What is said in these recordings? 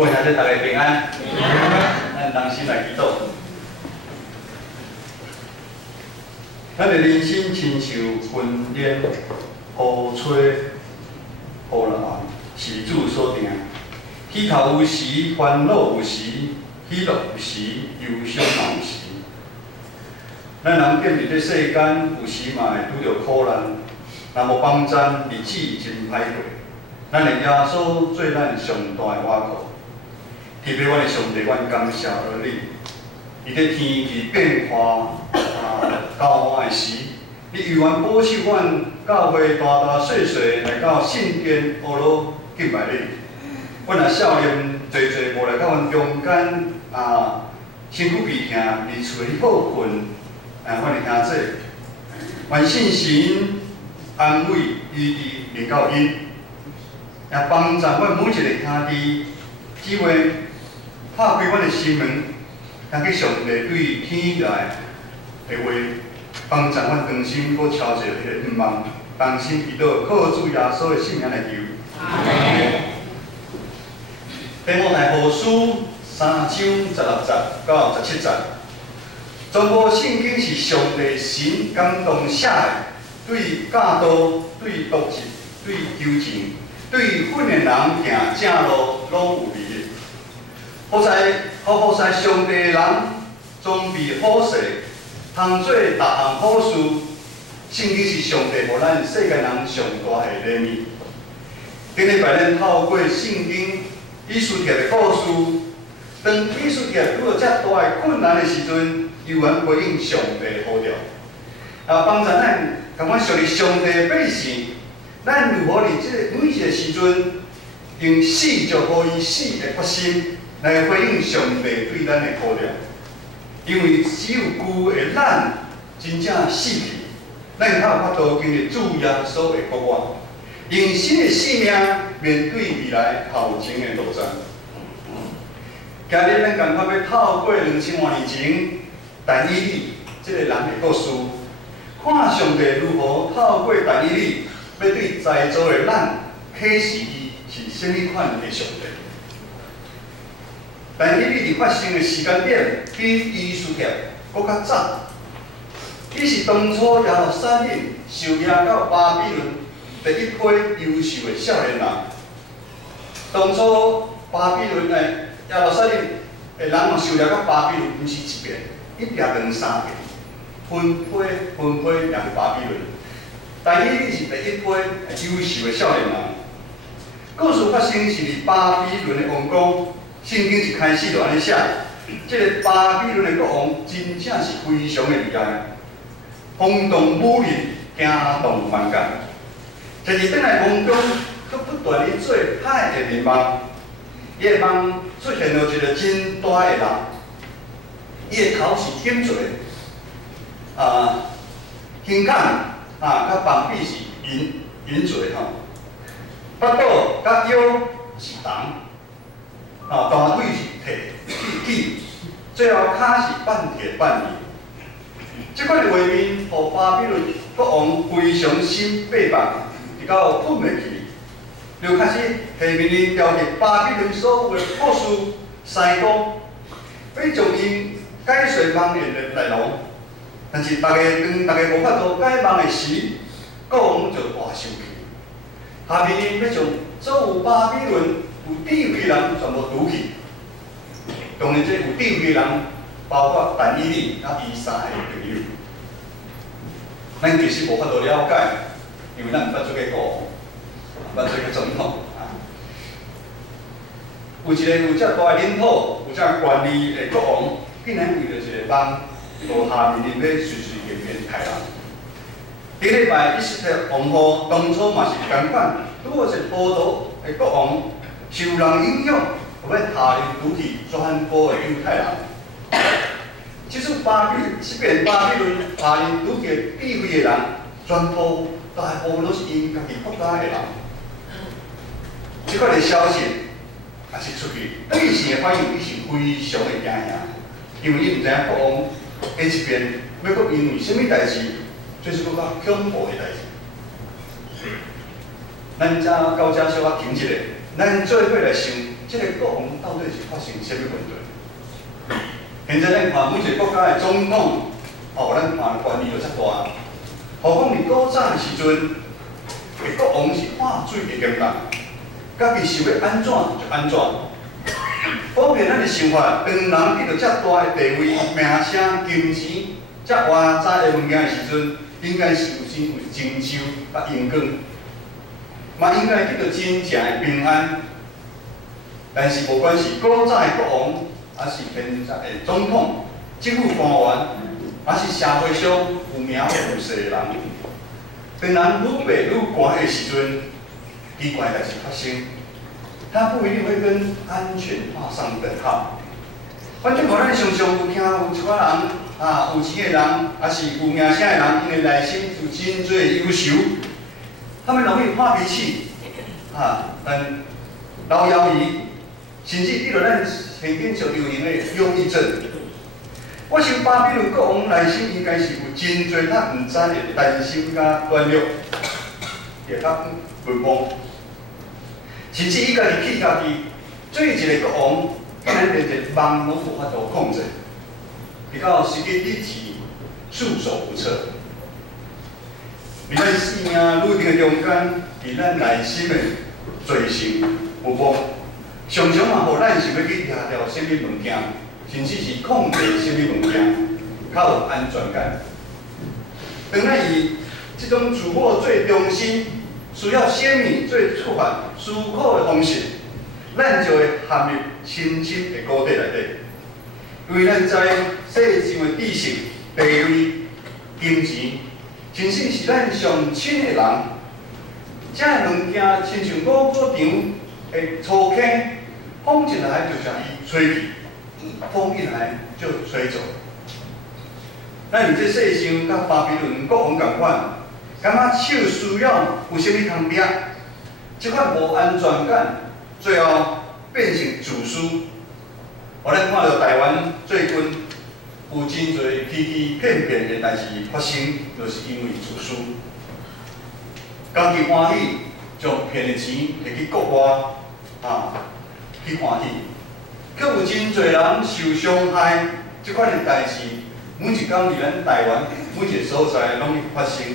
各位兄弟，大家平安。咱同心来祈祷。咱的人生亲像云烟、雨吹、雨浪，是主所定。起头有时，烦恼有时，喜乐有时，忧伤嘛有时。咱人踮伫这世间，有时嘛会拄着苦难，若无帮咱，日子真歹过。咱的耶稣做咱上大的倚靠。特别，阮的上帝，阮感谢而你。伊在天气变化交换的时，你依然保守阮教会大大细细来到圣殿学罗敬拜你。阮也少年济无来到阮中间身躯鼻疼，离厝里好困，阮的兄弟，愿信神安慰医治领到因，也帮助阮每一个兄弟姊妹。打开阮的心门，通去上帝对天来的话，帮助阮更新搁超越迄个愿望，同心祈祷，靠主耶稣的圣名来求。阿门。提摩太后书3章16节到17节，全部圣经是上帝神感动写的，对教导、对督责、对纠正、对训练人行正路，拢有利益。好在上帝的人装备好势，通做各项好事。圣经是上帝互咱世间人上大的礼物。顶礼拜咱透过圣经以斯帖的故事，当以斯帖遇到遮大的困难的时阵，依然回应上帝的呼召，帮助咱，共阮属于上帝的百姓，咱如何伫即每一个时阵，用死就互伊死的决心。来回应上帝对咱的呼召，因为只有旧的咱真正死去，咱才有法度经历主耶稣的国我，用新的生命面对未来后前的路程。今日咱共款要透过2000多年前但以理这个人的故事，看上帝如何透过但以理，要对在座的咱启示伊是甚物款的上帝。但以理发生的时间点比以斯帖搁较早。伊是当初耶路撒冷受押到巴比伦第一批优秀的少年人。当初巴比伦耶路撒冷的人受押到巴比伦，毋是一遍，一遍两三遍，分批让巴比伦。但以理是第一批优秀的少年人。故事发生是伫巴比伦的王宫。圣经一开始就安尼写，这个巴比伦的国王真正是非常的厉害，轰动武力，惊动万间。但是等来王中，佮不断地做歹的面梦，伊的梦出现了一个真大的人，伊的头是点做胸坎甲膀臂是银做吼，腹肚甲腰是铜。大腿是铁，最后脚是半铁半泥。这款的画面，互巴比伦国王非常心背叛，直到困袂去，就开始下命令调集巴比伦所有的武士、西工，要将因解释梦的内容。但是大家无法度解梦的时，国王就大生气，下命令要将所有巴比伦有智慧的人全部除去，当然，这有智慧的人包括但以理甲以撒的朋友。咱其实无法度了解，因为咱毋捌做过国王，毋捌做过总统有遮大的领土，有遮权力的国王，竟然为着一个梦，就下命令要随随便便杀人。顶礼拜以斯帖王后当初嘛是共款，拄好一波头的国王。受人影响，要下令除去全部的犹太人。即阵即便巴比伦下令除去智慧的人，全部大部分都是因家己国家的人。即款的消息也是出去，对神的反应伊是非常的惊吓，因为伊毋知影国王下一边要阁因为什么代志，做出更较恐怖的代志。咱到遮小可停一下。咱做伙来想，这个国王到底是发生什么问题？现在咱看每一个国家的总统，咱看权力就遮大。何况伫古早的时阵，个国王是看水的严人，家己想要安怎就安怎。普遍咱的想法，当人得到遮大的地位、名声、金钱、遮外在的物件的时阵，应该是有真成就甲荣光，嘛应该得到真正的平安。但是无管是古早的国王，还是现在的总统、政府官员，还是社会上有名有势的人，当人愈白愈寒的时阵，奇怪代志发生。它不一定会跟安全画上等号。反正咱常常有听有一寡人有钱的人，还是有名声的人，因为内心有真多的忧愁，他们容易发脾气，老摇移，甚至遇到咱现今上流行的忧郁症。我想巴比伦国王内心应该是有真多他唔知的担心甲软弱，也较迷茫。甚至伊家己气家己，做一个国王，竟然连一梦拢无法度控制，比较失去理智，束手无策。而咱生命愈定中间，伫咱内心的罪行有无，常常嘛，互咱想要去抓到什么物件，甚至是控制什么物件，较有安全感。当咱以这种自我最中心。需要鲜明做出发思考的方式，咱就会陷入深深的谷底内底。因为咱知世上的知识、地位、金钱，甚至是咱上亲的人，这物件亲像五谷场的粗坑，风一来就将伊吹去，风一来就吹走。咱这世上甲巴比伦国王同款。感觉手需要有啥物通拼，即款无安全感，最后变成自私。我咱看到台湾最近有真侪起起骗骗的代志发生，就是因为自私。家己欢喜，将骗的钱摕去国外去欢喜，却有真侪人受伤害。即款的代志，每一天伫咱台湾每一个所在拢会发生。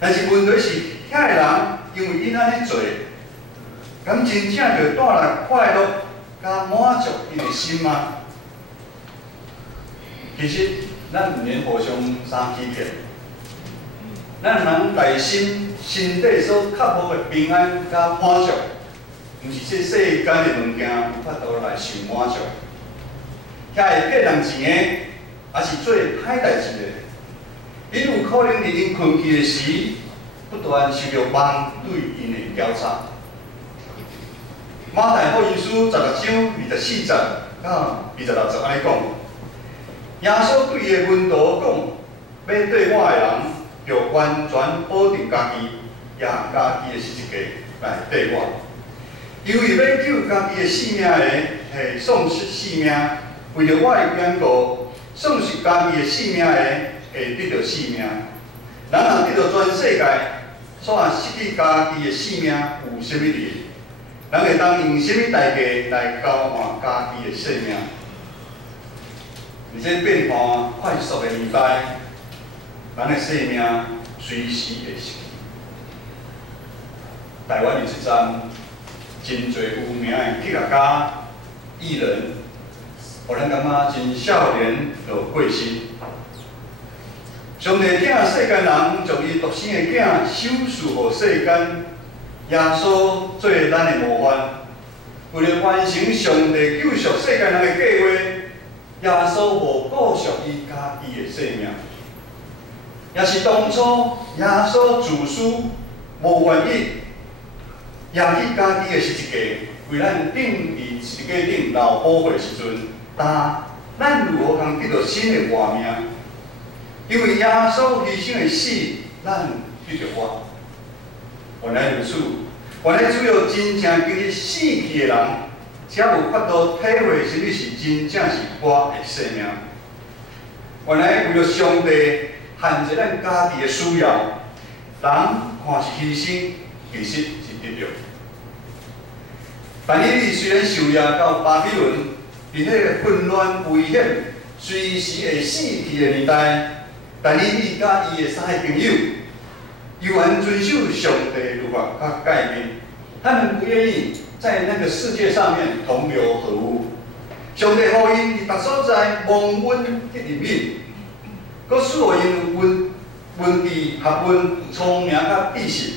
但是问题是，遐个人因为因安尼做，敢真正就带来快乐甲满足因的心吗？其实咱毋免互相相欺骗，咱人内心身体所渴望的平安甲满足，毋是这世间的物件有法度来受满足。遐会骗人钱的，也是做歹代志的。因有可能伫因困去的时，不断受到梦对因的调查。马太福音书16章24节到26节安尼讲，耶稣对伊的门徒讲：要对我的人，就完全保定家己，也家己的十字架来对我。因为要救家己的性命的，是丧失性命；为了我的缘故，丧失家己的性命的。会得到性命。人若得到全世界，煞失去家己的性命，有啥物利益？人会当用啥物代价来交换家己的性命？而且变化快速的年代，人的性命随时会失去。台湾的一站，真侪有名的企业家、艺人，互咱感觉真少年就过身。上帝疼世间人，将伊独生的囝手赐予世间。耶稣做咱的模范，为了完成上帝救赎世间人的计划，耶稣无顾惜伊家己的性命，也是当初耶稣自私无愿意扬起家己的十字架，为咱钉伫十字架顶流宝血的时阵，咱如何通得到新的活命？因为耶稣牺牲的死，咱得着活。原来如此，原来只有真正经历死去的人，才有法度体会什么是真正是我的生命。原来为了上帝限制咱家己的需要，人看是牺牲，其实是得着。但以理虽然受压到巴比伦，伫迄个混乱危险、随时会死去的年代，但以理甲伊的三个朋友，犹原遵守上帝的律法甲诫命，他们不愿意在那个世界上面同流合污。上帝予因伫逐所在蒙恩得人民，佮使予因有文治、学问、聪明甲知识，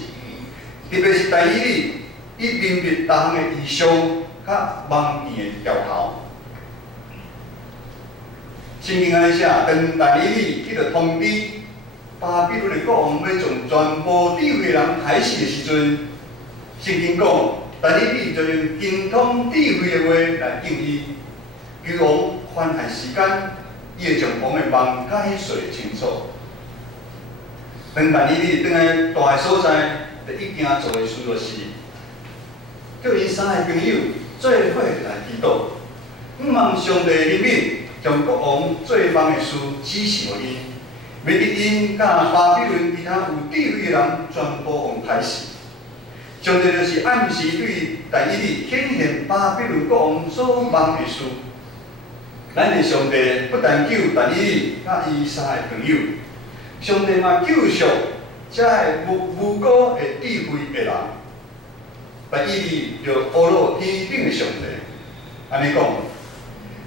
特别是但以理。伊明白逐项的异象，甲盲辨的条头。圣经安尼写，当但以理伊着通知巴比伦的国王要将全部智慧人害死的时阵，圣经讲，但以理就用精通智慧的话来应伊，求王宽限时间，伊会将王的梦解说清楚。当但以理转来大个所在，第一件做的事就是。叫因三个朋友做伙来祈祷，毋望上帝怜悯，将国王做梦的事指示予因，免得因甲巴比伦其他有智慧的人全部互害死。上帝就是暗示对但以理显现巴比伦国王所梦的事。咱的上帝不但救但以理甲伊三个朋友，上帝嘛救赎遮个无辜的智慧的人。但以理就侮辱天顶的上帝，安尼讲，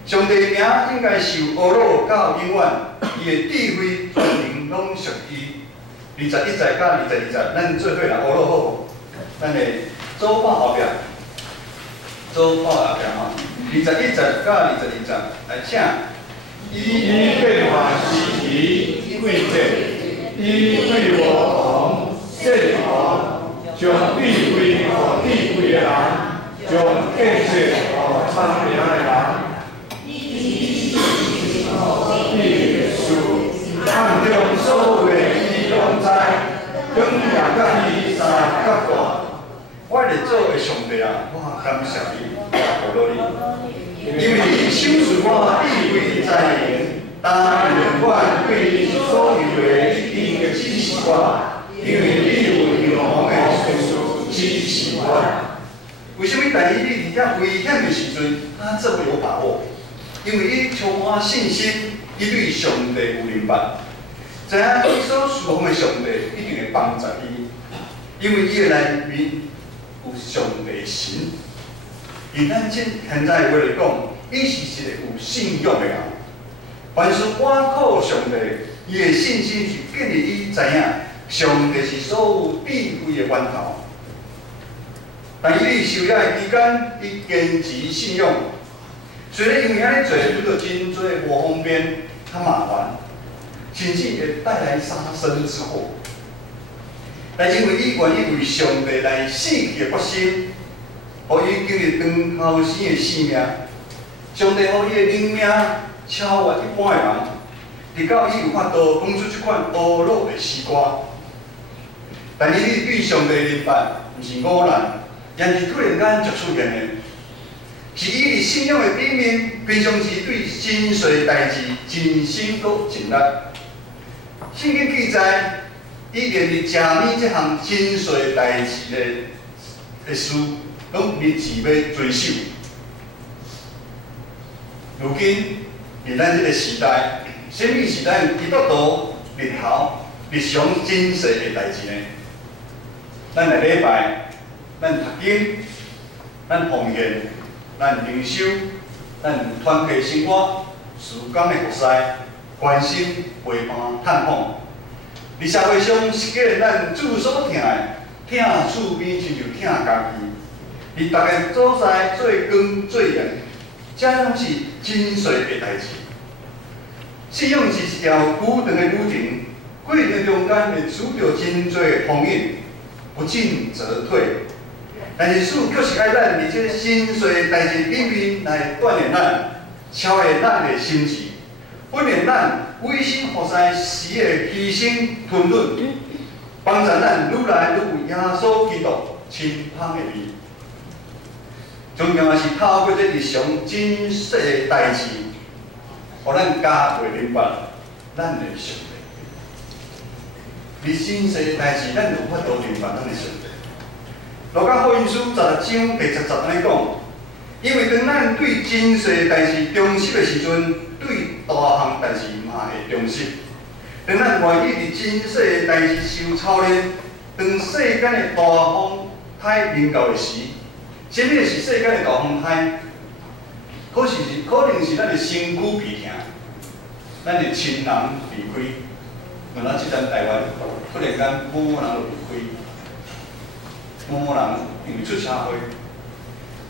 上帝名应该受侮辱到永远，伊的智慧全能拢属伊。21节甲22节，咱做伙来侮辱好无？咱的左报后壁，左报后壁吼，21节甲22节来请。伊变化时期贵贱，伊对我同圣同。将智慧予智慧的人，将见识予聪明的人。伊事，暗中所有的伊拢知，更也甲伊三角大。我来做的上帝啊，我感谢你，我落你，因为你赏赐我智慧才能，但愿我对你所有的一定的指示我，因为你有永恒的。指示我，为什么但以理伫遐危险的时阵，他这么有把握？因为伊充满信心，伊对上帝有明白，知影伊所侍奉的上帝一定会帮助伊，因为伊的内面有上帝神。以咱现在的话来讲，伊是一个有信仰的人。凡是倚靠上帝，伊的信心是建立伊知影上帝是所有智慧的源头。但以理受压的期间，伊坚持信仰。虽然因为安尼做遇到真多无方便、较麻烦，甚至会带来杀身之祸，但因为伊愿意为上帝来死去的决心，互伊经历长后生的性命。上帝互伊的灵命超越一般的人，直到伊有法度讲出这款侮辱的诗歌。但以理对上帝的明白，毋是偶然。然是突然间就出现的，是伊伫信仰的顶面，平常时对真实代志真心搁尽力。圣经记载，伊连伫食面这项真实代志的事，拢立志要遵守。如今伫咱这个时代，什么是咱基督徒日头日常真实的代志呢？咱来礼拜。咱读经，咱奉献，咱灵修，咱团契生活，事工的服侍，关心陪伴探访。伫社会上，实际咱主所疼的，疼厝边亲像疼家己。伫逐个所在做光做盐，这拢是真实的代志。信仰是一条久长的旅程，过程中间会遇到真多的风雨，不进则退。但是主却是爱咱伫这真实的代志里面来锻炼咱，超越咱的心智，训练咱委身服侍时的牺牲吞忍，帮助咱愈来愈为耶稣基督亲香的味。重要的是透过这日常真实的代志，互咱加倍明白咱的上帝。伫真实的代志，咱有法度明白咱的上帝。路加福音书16章第17节安尼讲，因为当咱对真细代志忠实的时阵，对大项代志嘛会忠实。当咱愿意伫真细的代志受操练，当世间的大风台临到的时，什么是世间的大风台？可能是咱的身躯被疼，咱的亲人离开。问咱即阵台湾，忽然间某某人就离开，某某人因为出社会，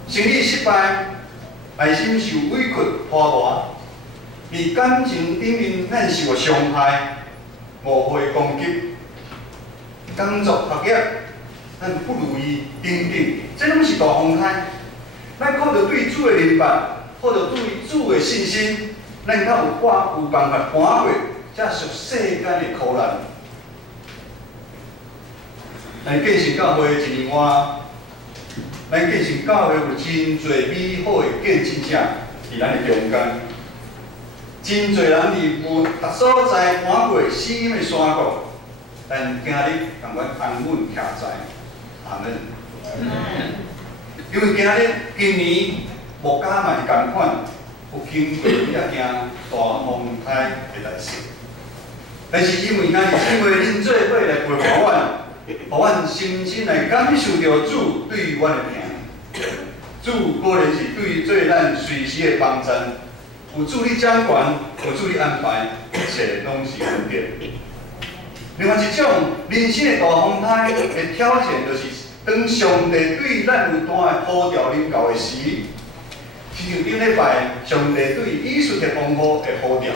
生意失败，内心受委屈拖磨，伫感情顶面咱受伤害。误会攻击，工作学业咱不如意等等，这拢是大风台。咱靠着对主的明白，靠着对主的信心，咱较有办法搬过这属世间的苦难。咱建成教会一年外，咱建成教会有真侪美好的见证者伫咱的中间。真侪人伫有逐所在搬过死荫的山谷，但今日同阮安稳徛在，阿门。因为今年物价嘛是共款，有经过也惊大风台的来袭。但是因为今日恁做伙来陪伴阮，互阮深深来感受到主对阮的疼。主果然是对咱随时的帮衬。有助你掌管，有助你安排，一切拢是恩典。另外一种人生的大风台的挑战，就是当上帝对咱有单的呼召领导的时，亲像顶礼拜上帝对以色列丰富的呼召，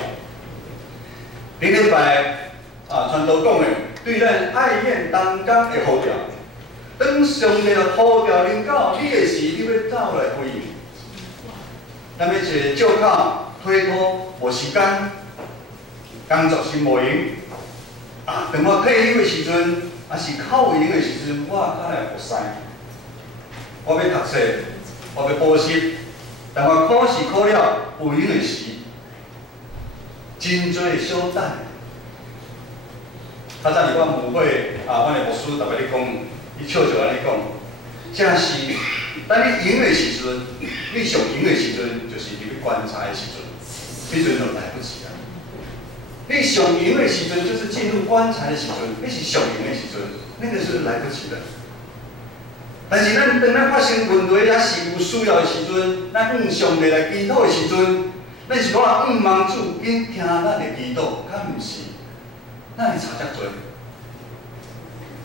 顶礼拜传道讲的对咱爱宴当中的呼召，当上帝的呼召领导你的时，你要走来回应。咱要一个借口推脱无时间，工作是无闲。当我退休的时阵，是靠闲的时阵，我较来学师。我要读册，我要补习。但我考试考了有闲的时，真多的小等。较早伫我牧会阮的牧师特别咧讲，伊笑笑安尼讲，正是当你闲的时阵，你上闲的时阵，就是你要观察的时阵，迄阵就来不及啊。你上闲的时阵，就是进入观察的时阵，那是上闲的时阵，那个是来不及的。但是当咱发生问题也是有需要的时阵，咱向上帝来祈祷的时阵，咱是我望主紧听咱的祈祷，较毋是，咱会差遮多。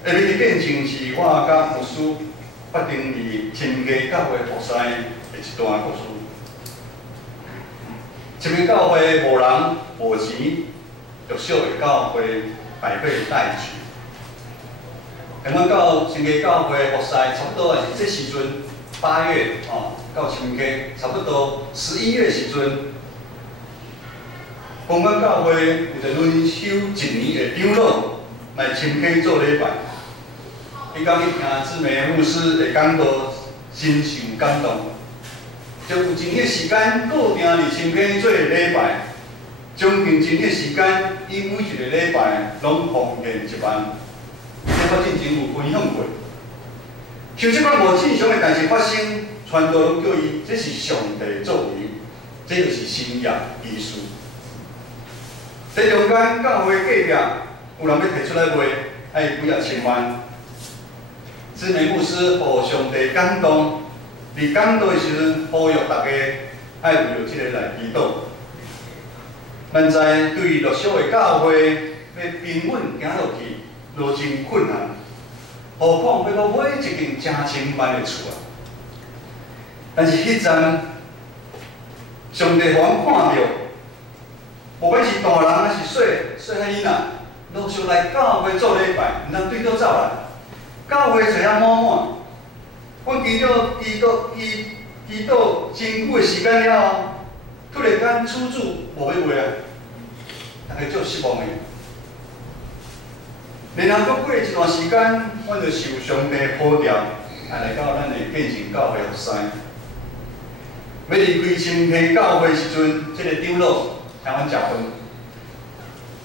下日的见证是我甲牧师决定伫亲家教会服侍的一段故事。亲家教会无人无钱，弱小的教会百倍待举。等我到亲家教会服侍，差不多也是这时阵8月到亲家差不多11月时阵，公馆教会有一个轮休1年的长老来亲家做礼拜。伊讲伊听姊妹牧师的讲道，真受感动。就有1年时间固定伫亲家做礼拜，将近1年时间，伊每一个礼拜拢奉献1万。这我之前有分享过。像这款无正常的代志发生，传道拢叫伊这是上帝作为，这就是新约意思。在中间教会隔壁有人要提出来卖，爱几啊千万。姊妹牧师互上帝感动，伫讲道的时阵呼吁大家爱为着这个来祈祷。咱知对弱小的教会要平稳行落去，都真困难，何况要买一间成千万的厝啊！但是迄阵，上帝互阮看到，无管是大人还是细汉囡仔，陆续来教会做礼拜，毋通对倒走来。教会坐啊满满，阮祈祷真久的时间了后，突然间厝主无要卖啊，大家足失望的。然后过一段时间，阮就受上帝呼召，来到咱的建成教会服侍。要离开亲家教会时阵，这个长老向阮食饭，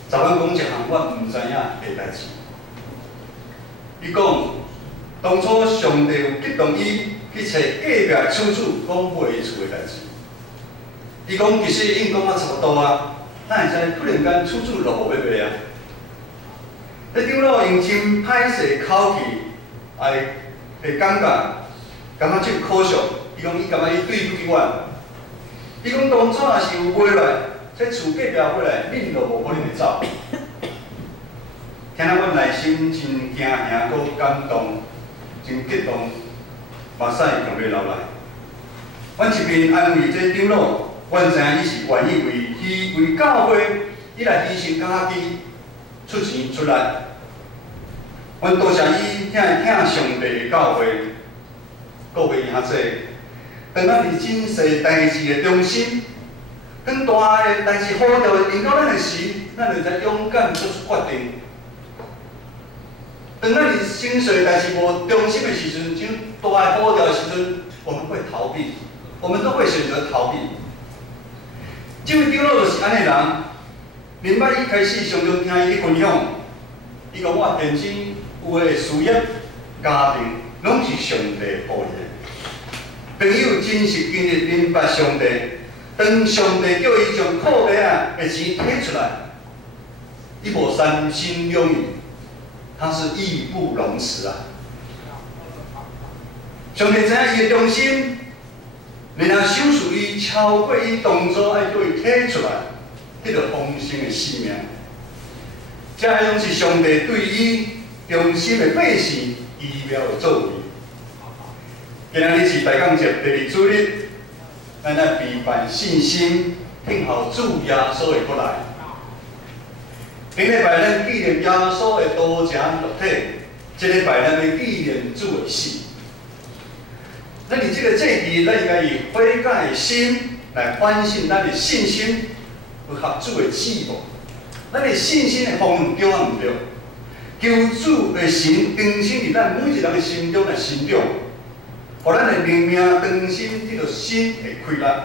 甲阮讲一项阮毋知影的代志。伊讲，当初上帝有激动伊去找隔壁的厝主，讲买伊厝的代志。伊讲其实因讲啊差不多啊，哪会知突然间厝主落雨要卖啊？迄张老用真歹势的口气，会感觉真可惜。伊讲伊感觉伊对不起我。伊讲当初若是有买来，这厝隔壁买来，恁就无可能会走。听到阮内心真惊吓，搁感动，真激动，目屎强要流来。阮一边安慰这长老，阮知影伊是愿意为教会，伊来牺牲家己，出钱出力。阮多谢伊遐听上帝的教诲，各位兄姐，当咱是真细代志的中心，当大的代志好调临到咱的时，咱就才勇敢做出决定。当咱是真细代志无中心的时阵，真大的好调的时阵，我们会逃避，我们都会选择逃避。这位长老就是安尼人，明摆伊开始常常听伊分享，伊讲我认真。有诶事业、家庭，拢是上帝予伊诶。朋友真实经历明白上帝，当上帝叫伊将裤袋诶钱摕出来，伊无三心两意，他是义不容辞啊！上帝知影伊诶忠心，然后手术伊超过伊当初爱叫伊摕出来，迄个丰盛诶生命，这拢是上帝对伊。忠心的百姓，仪表的作为。今仔日是大港节第二主日，咱来备办信心，听候主耶稣会过来。顶礼拜咱纪念耶稣的道成肉体，这礼拜咱要纪念主的死。咱伫这个节日，咱应该以悔改的心来反省咱的信心，有合主的旨无？咱的信心的方向对啊毋对？求主的神更新伫咱每一人的心中来成长，互咱的灵命更新这个心会开朗。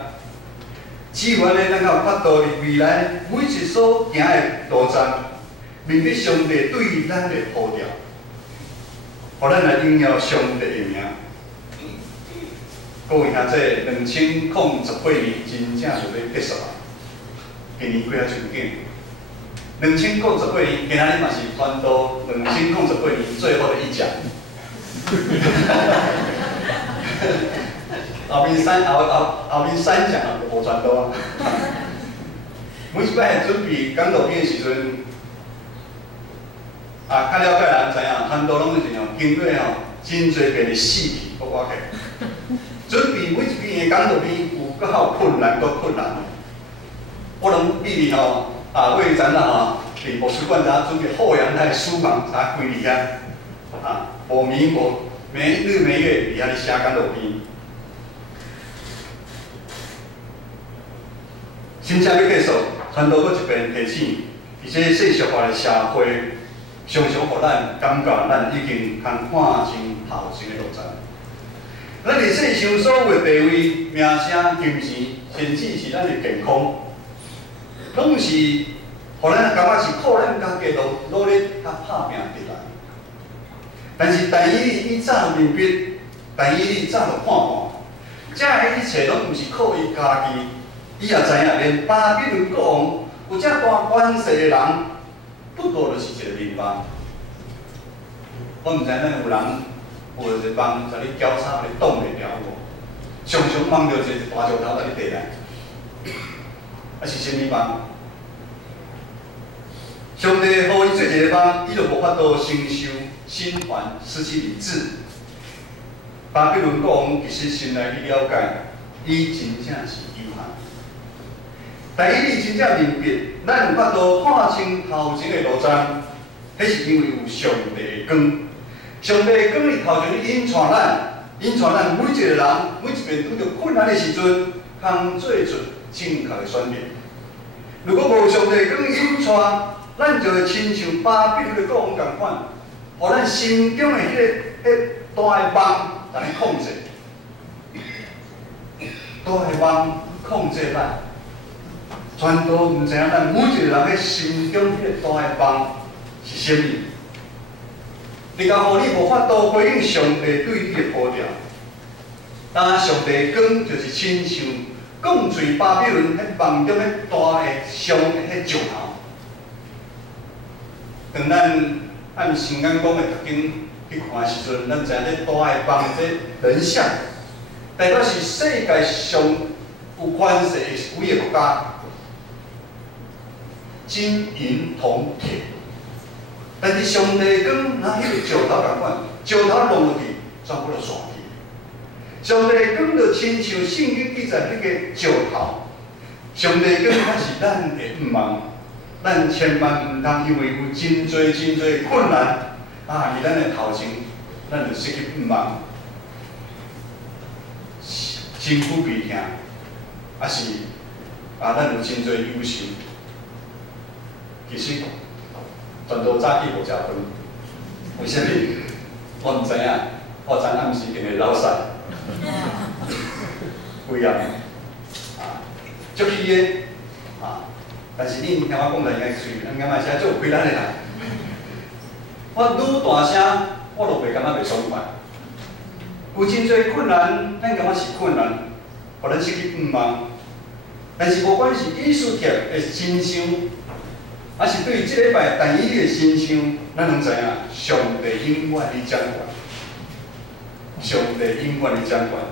只有安尼，咱才有法度伫未来每一所行的路上，面对上帝对咱的呼召，互咱来荣耀上帝的名。各位兄姐，2018年真正就要结束啊！今年过啊真紧。2018年，今仔日嘛是传道2018年最后的一讲。后面三讲啊，无传道啊。每一摆准备讲道片的时阵，较了解人知影，传道拢是吼经过吼真侪遍的试题，我起。准备每一篇的讲道片有够困难，够困难。我拢比你吼。为咱吼，伫图书馆咱准备后阳台书房咱规伫遐，无眠无没日没夜伫遐咧写讲道片。真正要结束，传道搁一遍提醒，伫这世俗化的社会，常常互咱感觉咱已经通看清头前的路程。咱伫世上所有的地位、名声、金钱，甚至是咱的健康。拢是，互咱感觉是靠咱家己努力甲拍拼得来。但是但伊早明白，但伊早就看，这一切拢毋是靠伊家己。伊也知影，连巴比伦国王有遮大关系的人，不过就是一个民邦。我毋知咱有人有一个帮在咧交叉咧挡袂了无？常常望到一个大石头在咧地内。啊是啥物梦？上帝予伊做一个梦，伊就无法度承受心烦，失去理智。巴比伦国王其实心内去了解，伊真正是有限。但伊真正明白，咱有法度看清头前的路障，迄是因为有上帝的光。上帝的光伫头前引带咱每一个人，每一遍拄着困难的时阵，通做出正确的选择。如果无上帝光引带，咱就会亲像巴比伦的国王共款，互咱心中的迄大的梦来控制，大的梦控制咱。全都毋知影咱每一个人的心中迄大的梦是啥物。你甲互你无法度回应上帝对你的呼召。当上帝光就是亲像讲嘴巴比伦迄梦中迄大的上迄石头。当咱按新眼光的特景去看的时阵，咱知影这大的梦这人像，代表是世界上有权势的几个国家，金银铜铁。但是上帝光拿迄个石头共款，石头弄落去，全部都散去。上帝光就亲像圣经记载迄个石头，上帝光还是咱的毋茫。咱千万毋通因为有真侪困难啊，伫咱的头前，咱就失去毋茫，身躯悲痛，啊是啊，咱有真侪忧愁。其实，全都早起无食饭，为虾米？我毋知影，我昨暗时定会老晒，规暗啊，足气的啊。但是恁听我讲来应该随，咱感觉是做有几咱的啦。我愈大声，我就袂感觉袂爽快。有真侪困难，咱感觉是困难，互咱失去毋茫。但是无管是以斯帖的心伤，还是对即礼拜但以理的心伤，咱拢知影，上帝永远伫掌管，上帝永远伫掌管。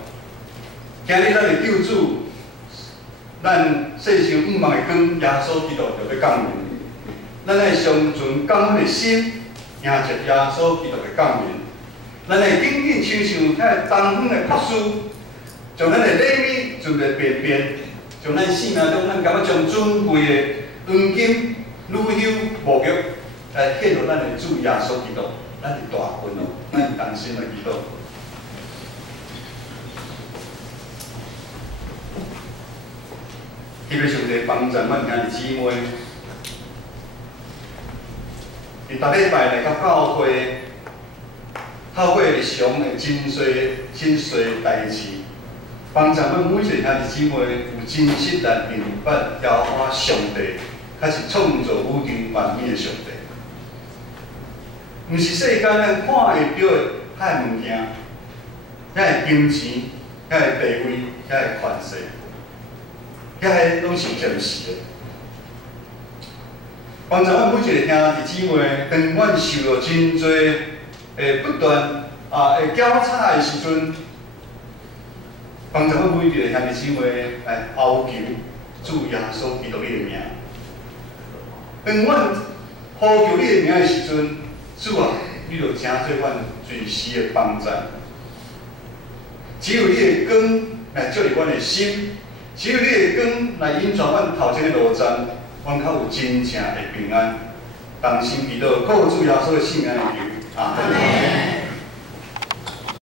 今日咱的救主。咱世上毋茫的光，耶稣基督就要降临。咱爱上存感恩的心，迎接耶稣基督的降临。咱爱紧紧亲像遐东方的朴树，将咱的礼物准备便便，将咱生命中咱感觉将尊贵的黄金、乳香、沐浴来献予咱的主耶稣基督，咱是大分哦，咱是同心来祈祷。希望上帝帮助阮兄弟姊妹，伫逐礼拜来到教会，透过日常的真细代志，帮助阮每一个兄弟姊妹有真实来明白了解上帝，才是创造宇宙万物的上帝。毋是世间咱看会到的遐物件，遐个金钱，遐个地位，遐个权势。遐个拢是暂时的，帮助阮每一个兄弟姊妹，当阮受到真侪不断会交叉的时阵，帮助阮每一个兄弟姊妹来求主耶稣基督你的名。当阮呼求你的名的时阵，主啊，你就成做阮随时的帮助。只有你的光来照入阮的心。只有你的光来引传阮头前的路站，阮较有真正的平安。同心祈祷，靠主耶稣的圣名来求，阿门。